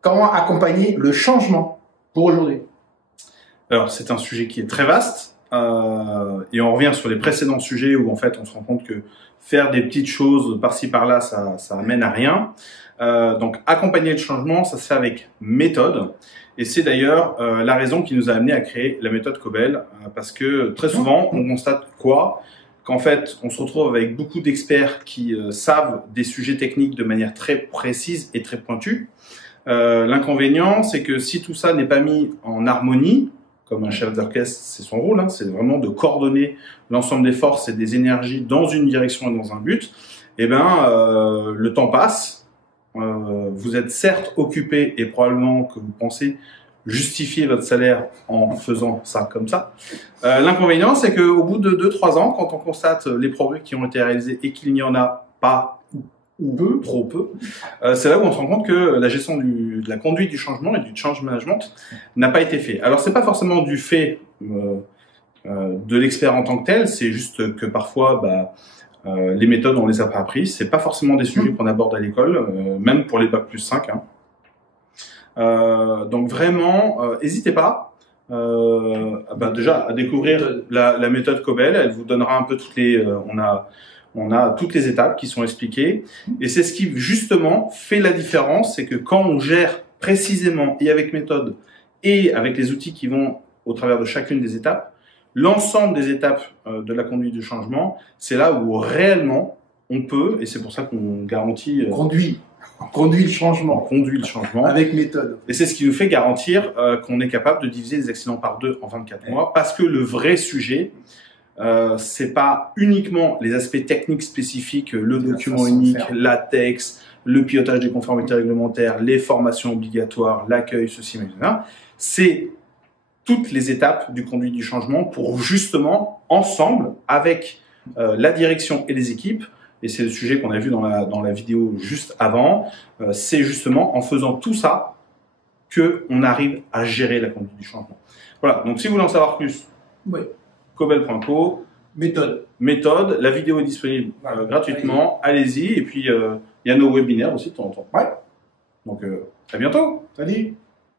Comment accompagner le changement pour aujourd'hui? Alors, c'est un sujet qui est très vaste et on revient sur les précédents sujets où en fait on se rend compte que faire des petites choses par-ci par-là, ça amène à rien. Donc, accompagner le changement, ça se fait avec méthode. Et c'est d'ailleurs la raison qui nous a amené à créer la méthode Cobel, parce que très souvent, on constate quoi? Qu'en fait, on se retrouve avec beaucoup d'experts qui savent des sujets techniques de manière très précise et très pointue. L'inconvénient, c'est que si tout ça n'est pas mis en harmonie, comme un chef d'orchestre, c'est son rôle, hein, c'est vraiment de coordonner l'ensemble des forces et des énergies dans une direction et dans un but, et ben, le temps passe, vous êtes certes occupé et probablement que vous pensez justifier votre salaire en faisant ça comme ça. L'inconvénient, c'est qu'au bout de 2-3 ans, quand on constate les progrès qui ont été réalisés et qu'il n'y en a pas ou peu, trop peu, c'est là où on se rend compte que la gestion de la conduite du changement et du change management n'a pas été fait. Alors, c'est pas forcément du fait de l'expert en tant que tel, c'est juste que parfois, les méthodes, on les a pas apprises. C'est pas forcément des sujets qu'on aborde à l'école, même pour les bac plus 5. Hein. Donc vraiment, n'hésitez pas déjà à découvrir la méthode Cobel. Elle vous donnera un peu toutes les, on a toutes les étapes qui sont expliquées. Et c'est ce qui justement fait la différence, c'est que quand on gère précisément et avec méthode et avec les outils qui vont au travers de chacune des étapes, l'ensemble des étapes de la conduite du changement, c'est là où réellement on peut, et c'est pour ça qu'on garantit... On conduit le changement. On conduit le changement. Avec méthode. Et c'est ce qui nous fait garantir qu'on est capable de diviser les accidents par 2 en 24 mois, parce que le vrai sujet, c'est pas uniquement les aspects techniques spécifiques, le document unique, la texte, le pilotage des conformités réglementaires, les formations obligatoires, l'accueil, ceci, cela. C'est toutes les étapes du conduit du changement pour justement, ensemble, avec la direction et les équipes, et c'est le sujet qu'on a vu dans la vidéo juste avant, c'est justement en faisant tout ça qu'on arrive à gérer la conduite du changement. Voilà, donc si vous voulez en savoir plus, oui. Cobel.co, méthode, la vidéo est disponible gratuitement, allez-y, et puis il y a nos webinaires aussi de temps en temps. Ouais. Donc à bientôt. Salut.